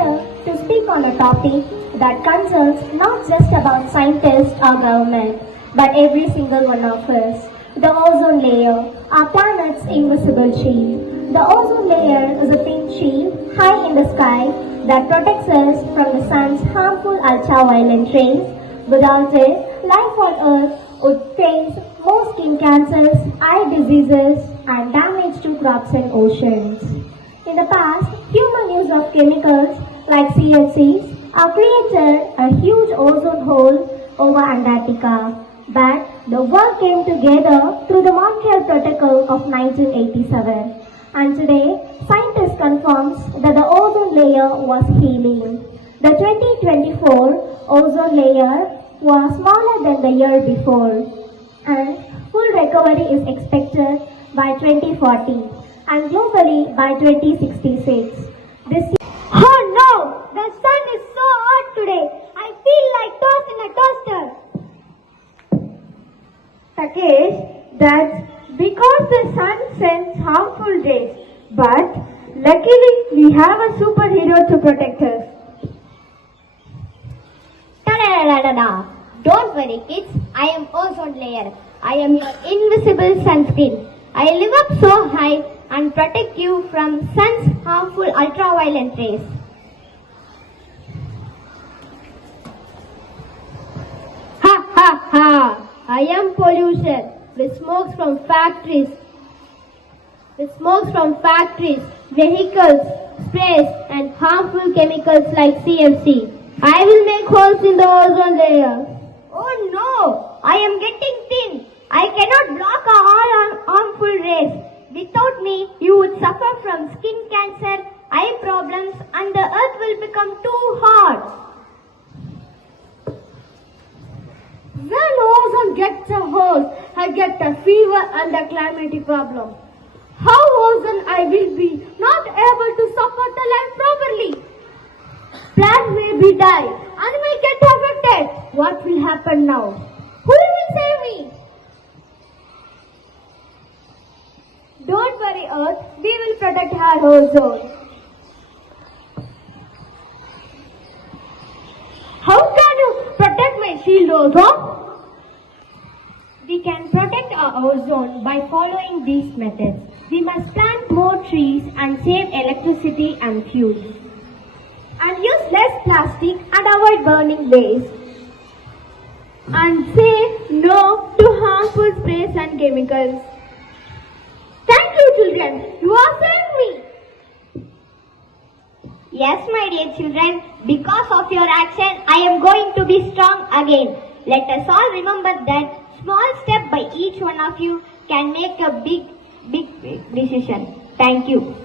here to speak on a topic that concerns not just about scientists or government, but every single one of us. The ozone layer, our planet's invisible shield. The ozone layer is a thin sheet high in the sky that protects us from the sun's harmful ultraviolet rays. Without it, life on Earth would face more skin cancers, eye diseases, and damage to crops and oceans. In the past, human use of chemicals like CFCs have created a huge ozone hole over Antarctica. But the world came together through the Montreal Protocol of 1987. And today, scientists confirm that the ozone layer was healing. The 2024 ozone layer was smaller than the year before, and full recovery is expected by 2040 and globally by 2066. Oh no! The sun is so hot today. I feel like toast in a toaster. Takesh, that's because the sun sends harmful rays. But luckily, we have a superhero to protect us. Ta-da-da-da-da! Don't worry, kids. I am ozone layer. I am your invisible sunscreen. I live up so high and protect you from sun's harmful ultraviolet rays. Ha ha ha! I am pollution with smokes from factories. Vehicles, sprays and harmful chemicals like CFC. I will make holes in the ozone layer. Oh no! I am getting thin. I cannot block all harmful rays. Without me, you would suffer from skin cancer, eye problems, and the earth will become too hot. When ozone gets a hole, I get a fever and a climatic problem. How ozone I will be not able to support the life properly? Plants may be die and will get affected. What will happen now? Who will save me? Don't worry, Earth. We will protect our ozone. How can you protect my shield ozone? We can protect our ozone by following these methods. We must plant more trees and save electricity and fuel. And use less plastic and avoid burning waste. And say no to harmful sprays and chemicals. Thank you, children. You are saving me. Yes, my dear children, because of your action, I am going to be strong again. Let us all remember that small step by each one of you can make a big decision. Thank you.